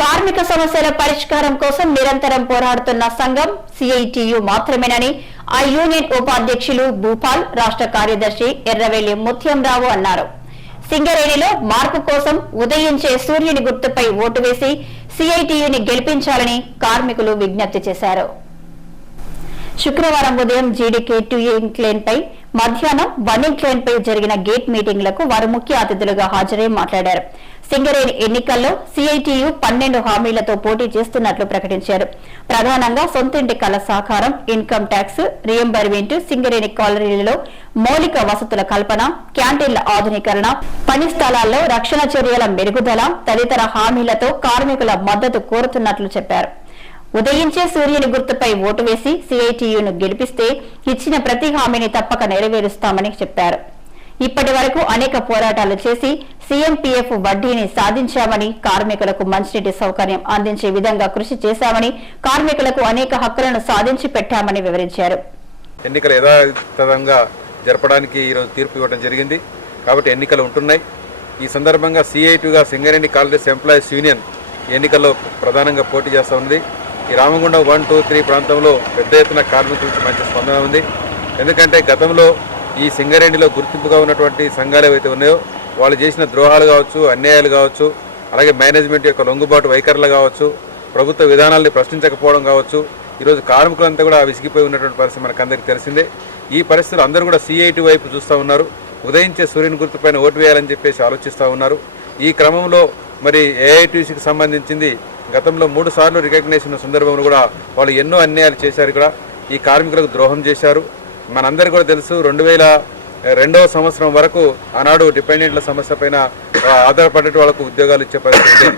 కార్మిక సమస్యల పరిష్కారం కోసం నిరంతరం పోరాడుతున్న సంఘం సిఐటియు మాత్రమేనని ఆ యూనియన్ ఉపాధ్యక్షులు భూపాల్ రాష్ట్ర కార్యదర్శి ఎర్రవెల్లి ముత్యంరావు అన్నారు. సింగరేణిలో మార్పు కోసం ఉదయించే సూర్యుని గుర్తుపై ఓటు వేసి సిఐటియుని గెలిపించాలని కార్మికులు విజ్ఞప్తి చేశారు. శుక్రవారం ఉదయం జీడీకే టూ ఇంక్లేన్ పై మధ్యాహ్నం వన్ ఇంక్లేన్ పై జరిగిన గేట్ మీటింగ్లకు వారు ముఖ్య అతిథులుగా హాజరై మాట్లాడారు. సింగరేణి ఎన్నికల్లో సిఐటియు పన్నెండు హామీలతో పోటీ చేస్తున్నట్లు ప్రకటించారు. ప్రధానంగా సొంతింటి కళ సహకారం ఇన్కమ్ ట్యాక్స్ రియంబర్మెంట్ సింగరేణి కాలనీలలో మౌలిక వసతుల కల్పన క్యాంటీన్ల ఆధునీకరణ పని స్థలాల్లో రక్షణ చర్యల మెరుగుదల తదితర హామీలతో కార్మికుల మద్దతు కోరుతున్నట్లు చెప్పారు. ఉదయించే సూర్యుని గుర్తుపై ఓటు వేసి సిఐటియును గెలిపిస్తే ఇచ్చిన ప్రతి హామీని తప్పక నెరవేరుస్తామని చెప్పారు. ఇప్పటి వరకు అనేక పోరాటాలు చేసి సీఎంపీఎఫ్ వడ్డీని సాధించామని కార్మికులకు మంచినీటి సౌకర్యం అందించే విధంగా కృషి చేశామని కార్మికులకు అనేక హక్కులను సాధించి పెట్టామని వివరించారు. ఎన్నికలు యథాతథంగా జరపడానికి ఈరోజు తీర్పు ఇవ్వడం జరిగింది. కాబట్టి ఎన్నికలు ఉంటున్నాయి. ఈ సందర్భంగా సిఐటిగా సింగరేణి కాలేజ్ ఎంప్లాయీస్ యూనియన్ ఎన్నికల్లో ప్రధానంగా పోటీ చేస్తూ ఉంది ఈ రామగుండం వన్ టూ త్రీ ప్రాంతంలో పెద్ద ఎత్తున కార్మికుల నుంచి మంచి స్పందన ఉంది. ఎందుకంటే గతంలో ఈ సింగరేణిలో గుర్తింపుగా ఉన్నటువంటి సంఘాలు ఏవైతే ఉన్నాయో వాళ్ళు చేసిన ద్రోహాలు కావచ్చు అన్యాయాలు కావచ్చు అలాగే మేనేజ్మెంట్ యొక్క లొంగుబాటు వైఖరులు కావచ్చు ప్రభుత్వ విధానాల్ని ప్రశ్నించకపోవడం కావచ్చు ఈరోజు కార్మికులంతా కూడా విసిగిపోయి ఉన్నటువంటి పరిస్థితి మనకు అందరికీ తెలిసిందే. ఈ పరిస్థితులు అందరూ కూడా సిఐటి వైపు చూస్తూ ఉన్నారు. ఉదయించే సూర్యుని గుర్తుపైన ఓటు వేయాలని చెప్పేసి ఆలోచిస్తూ ఉన్నారు. ఈ క్రమంలో మరి ఏఐటీసీకి సంబంధించింది గతంలో మూడు సార్లు రికగ్నేషన్ సందర్భంలో కూడా వాళ్ళు ఎన్నో అన్యాయాలు చేశారు ఇక్కడ. ఈ కార్మికులకు ద్రోహం చేశారు. మనందరికీ కూడా తెలుసు రెండు వేల రెండవ సంవత్సరం వరకు ఆనాడు డిపెండెంట్ల సమస్య పైన ఆధారపడేట వాళ్ళకు ఉద్యోగాలు ఇచ్చే పరిస్థితి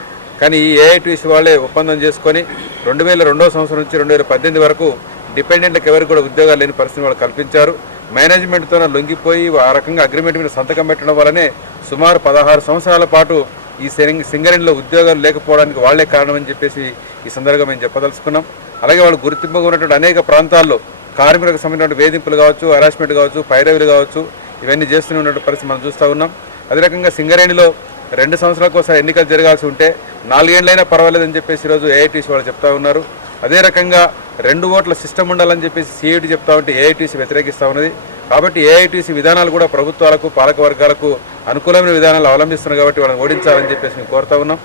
కానీ ఈ ఏఐటీసీ వాళ్ళే ఒప్పందం చేసుకొని రెండు వేల రెండవ సంవత్సరం నుంచి రెండు వేల పద్దెనిమిది వరకు డిపెండెంట్లకు ఎవరికి కూడా ఉద్యోగాలు లేని పరిస్థితిని వాళ్ళు కల్పించారు. మేనేజ్మెంట్తో లొంగిపోయి ఆ రకంగా అగ్రిమెంట్ మీద సంతకం పెట్టడం వల్లనే సుమారు పదహారు సంవత్సరాల పాటు ఈ సింగరేణిలో ఉద్యోగాలు లేకపోవడానికి వాళ్ళే కారణమని చెప్పేసి ఈ సందర్భంగా మేము చెప్పదలుచుకున్నాం. అలాగే వాళ్ళు గుర్తింపుగా ఉన్నటువంటి అనేక ప్రాంతాల్లో కార్మికులకు సంబంధించిన వేధింపులు కావచ్చు హరాస్మెంట్ కావచ్చు పైరవీలు కావచ్చు ఇవన్నీ చేస్తూనే ఉన్నటువంటి పరిస్థితి మనం చూస్తూ ఉన్నాం. అదే రకంగా సింగరేణిలో రెండు సంవత్సరాలకు ఒకసారి ఎన్నికలు జరగాల్సి ఉంటే నాలుగేళ్ళైనా పర్వాలేదని చెప్పేసి ఈరోజు ఏఐటీసీ వాళ్ళు చెప్తా ఉన్నారు. అదే రకంగా రెండు ఓట్ల సిస్టమ్ ఉండాలని చెప్పేసి సిఐటి చెప్తా ఉంటే ఏఐటీసీ వ్యతిరేకిస్తూ ఉన్నది. కాబట్టి ఏఐటీసీ విధానాలు కూడా ప్రభుత్వాలకు పాలక వర్గాలకు అనుకూలమైన విధానాలు అవలంబిస్తున్నారు కాబట్టి వాళ్ళని ఓడించాలని చెప్పేసి మేము కోరుతా ఉన్నాం.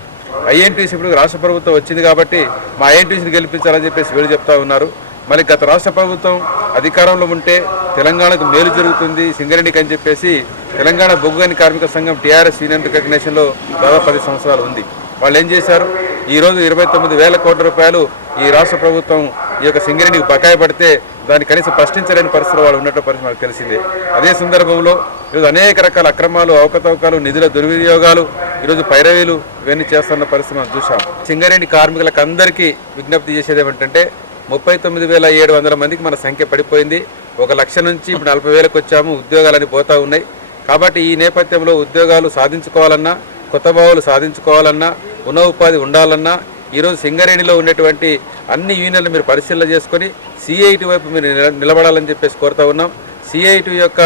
ఐఎన్టీసీ ఇప్పుడు రాష్ట్ర ప్రభుత్వం వచ్చింది కాబట్టి మా ఐఎన్టీసీని గెలిపించాలని చెప్పేసి వీళ్ళు చెప్తా ఉన్నారు. మళ్ళీ గత రాష్ట్ర ప్రభుత్వం అధికారంలో ఉంటే తెలంగాణకు మేలు జరుగుతుంది సింగరేణికి అని చెప్పేసి తెలంగాణ బొగ్గుగని కార్మిక సంఘం టీఆర్ఎస్ యూనియన్ రికగ్నేషన్లో దాదాపు పది సంవత్సరాలు ఉంది. వాళ్ళు ఏం చేశారు? ఈరోజు ఇరవై తొమ్మిది వేల కోట్ల రూపాయలు ఈ రాష్ట్ర ప్రభుత్వం ఈ యొక్క సింగరేణికి బకాయి పడితే దాన్ని కనీసం ప్రశ్నించలేని పరిస్థితులు వాళ్ళు ఉన్నట్టు పరిస్థితి మనకు తెలిసిందే. అదే సందర్భంలో ఈరోజు అనేక రకాల అక్రమాలు అవకతవకాలు నిధుల దుర్వినియోగాలు ఈరోజు పైరవీలు ఇవన్నీ చేస్తున్న పరిస్థితి మనం చూసాం సింగరేణి కార్మికులకు అందరికీ విజ్ఞప్తి చేసేది ఏమిటంటే ముప్పై తొమ్మిది వేల ఏడు వందల మందికి మన సంఖ్య పడిపోయింది. ఒక లక్ష నుంచి ఇప్పుడు నలభై వేలకు వచ్చాము ఉద్యోగాలని పోతా ఉన్నాయి. కాబట్టి ఈ నేపథ్యంలో ఉద్యోగాలు సాధించుకోవాలన్నా కొత్త భావాలు సాధించుకోవాలన్నా ఉన్న ఉపాధి ఉండాలన్నా ఈరోజు సింగరేణిలో ఉన్నటువంటి అన్ని యూనియన్లు మీరు పరిశీలన చేసుకొని సిఐటి వైపు మీరు నిలబడాలని చెప్పేసి కోరుతా ఉన్నాం. సిఐటి యొక్క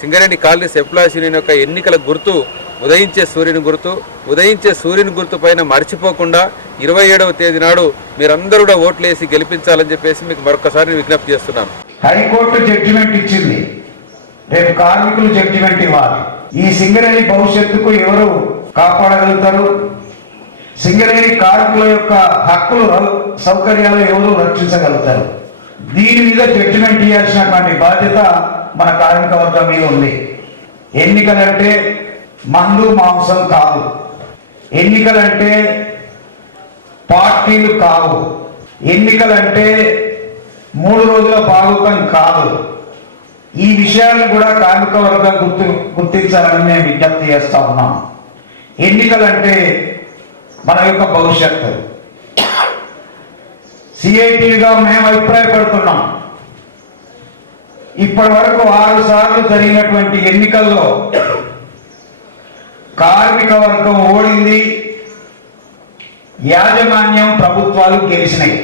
సింగరేణి కాలనీస్ ఎంప్లాయీస్ యూనియన్ యొక్క ఎన్నికల గుర్తు ఉదయించే సూర్యుని గుర్తు ఉదయించే సూర్యుని గుర్తు పైన మర్చిపోకుండా ఇరవై ఏడవ తేదీ నాడు మీరందరూ కూడా ఓట్లేసి గెలిపించాలని చెప్పేసి మీకు మరొకసారి విజ్ఞప్తి చేస్తున్నాను. హైకోర్టు జడ్జిమెంట్ ఇచ్చింది. రేపు కార్మికులు జడ్జిమెంట్ ఇవ్వాలి. ఈ సింగరేణి భవిష్యత్తుకు ఎవరు కాపాడగలుగుతారు? సింగరేణి కార్మికుల యొక్క హక్కులు సౌకర్యాలు ఎవరు రక్షించగలుగుతారు. దీని మీద జడ్జిమెంట్ ఇవ్వాల్సినటువంటి బాధ్యత మన కార్మిక వర్గం మీద ఉంది. ఎన్నికలంటే మందు మాంసం కాదు. ఎన్నికలంటే పార్టీలు కావు. ఎన్నికలంటే మూడు రోజుల భాగోకం కాదు. ఈ విషయాలను కూడా కార్మిక వర్గం గుర్తు గుర్తించాలని మేము విజ్ఞప్తి చేస్తా ఉన్నాం. ఎన్నికలంటే మన యొక్క భవిష్యత్తు సిఐటిగా మేము అభిప్రాయపడుతున్నాం. ఇప్పటి వరకు ఆరు సార్లు జరిగినటువంటి ఎన్నికల్లో కార్మిక వర్గం ఓడింది. యాజమాన్యం ప్రభుత్వాలు గెలిచినాయి.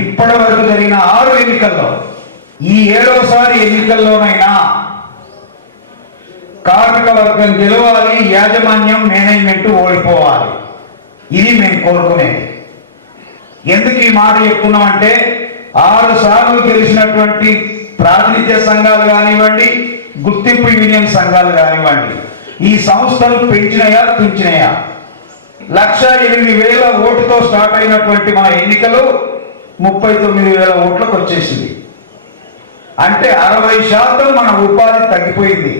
ఇప్పటి వరకు జరిగిన ఆరు ఎన్నికల్లో ఈ ఏడవసారి ఎన్నికల్లోనైనా కార్మిక వర్గం గెలవాలి యాజమాన్యం మేనేజ్మెంట్ ఓడిపోవాలి. ఇది మేము కోరుకునేది. ఎందుకు ఈ మాట చెప్తున్నామంటే ఆరు సార్లు గెలిచినటువంటి ప్రాతినిధ్య సంఘాలు కానివ్వండి గుర్తింపు యూనియన్ సంఘాలు కానివ్వండి ఈ సంస్థలు పెంచినయా పెంచినయా లక్ష ఎనిమిది వేల ఓటుతో స్టార్ట్ అయినటువంటి మన ఎన్నికలు ముప్పై తొమ్మిది వేల ఓట్లకు వచ్చేసింది. అంటే అరవై శాతం మన ఉపాధి తగ్గిపోయింది.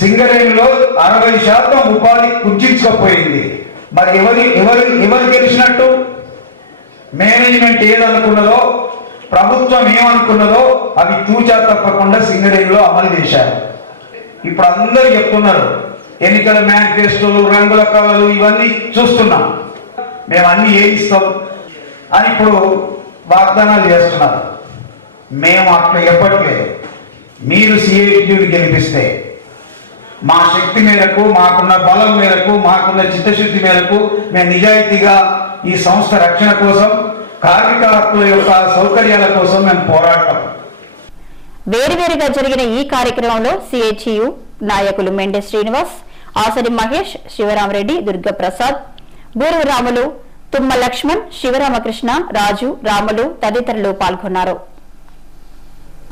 సింగరేణిలో అరవై శాతం ఉపాధి కుంచుకుపోయింది మరి ఎవరి ఎవరి ఎవరు గెలిచినట్టు? మేనేజ్మెంట్ ఏదనుకున్నదో ప్రభుత్వం ఏమనుకున్నదో అవి చూచా తప్పకుండా సింగరేణిలో అమలు చేశారు. ఇప్పుడు అందరూ చెప్తున్నారు ఎన్నికల మేనిఫెస్టోలు రంగుల కళలు ఇవన్నీ చూస్తున్నాం. మేము అన్ని ఏయిస్తాం అని ఇప్పుడు వాగ్దానాలు చేస్తున్నారు. మేము అట్లా ఎప్పట్లేదు మీరు సిఐటిని గెలిపిస్తే మా శక్తి మేరకు మాకున్న బలం మేరకు మాకున్న చిత్తశుద్ధి మేరకు మేము నిజాయితీగా ఈ సంస్థ రక్షణ కోసం కార్మిక హక్కుల యొక్క సౌకర్యాల కోసం మేము పోరాడతాం. వేరువేరుగా జరిగిన ఈ కార్యక్రమంలో సిహెచ్యు నాయకులు మెండే శ్రీనివాస్ ఆసరి మహేష్ శివరామరెడ్డి దుర్గప్రసాద్ బూరు రాములు తుమ్మ లక్ష్మణ్ శివరామకృష్ణ రాజు రాములు తదితరులు పాల్గొన్నారు.